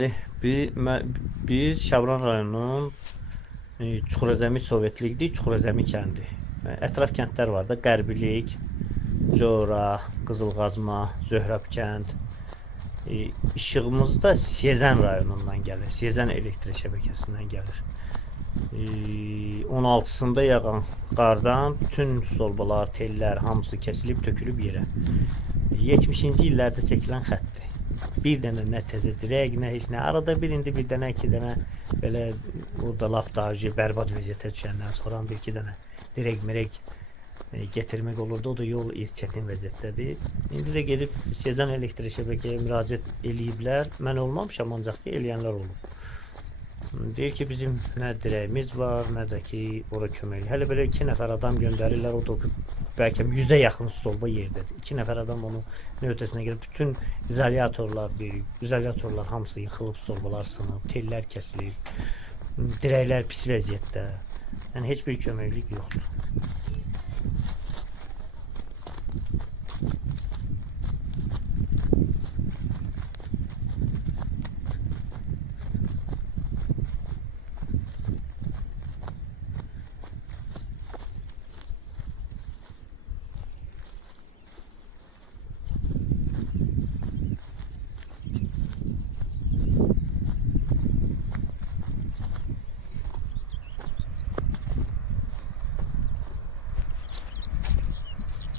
Bir, biz Şabran rayonunun Çuxurazəmi Sovetlikdir, Çuxurazəmi kəndi. Ətraf kəndlər var da, Qərbilik, Cora, Qızılqazma, Zöhrəb kənd. İşığımız da Siyezən rayonundan gəlir, Siyezən elektrik şəbəkəsindən gəlir. 16-sında yağan qardan bütün stolbalar, tellər hamısı kəsilib, tökülüb yerə. 70-ci illərdə çəkilən xəttdir. Bir dənə nə təzə dirək, nə heç nə. Arada bir indi bir dənə, iki dənə belə orada lap daha bərbad vəziyyətə düşəndən sonra bir iki dənə dirək mirək getirmək olurdu. O da yol iz çətin vəziyyətdədir. İndi də gedib Siyezən elektrik şəbəkəyə müraciət eləyiblər. Mən olmamışam, ancaq ki, eləyənlər olub. Deyir ki, bizim nə dirəyimiz var, nə də ki, ora kömək. Hələ belə 2 nəfər adam göndərirlər, o da bəlkə 100-ə yaxın stolba yerdədir. 2 nəfər adam onun ötəsinə gəlib, bütün izolyatorlar deyir, izolyatorlar hamısı yıxılıb, stolbalar sınıb, tellər kəsilib, dirəklər pis vəziyyətdə. Yəni, heç bir köməklik yoxdur.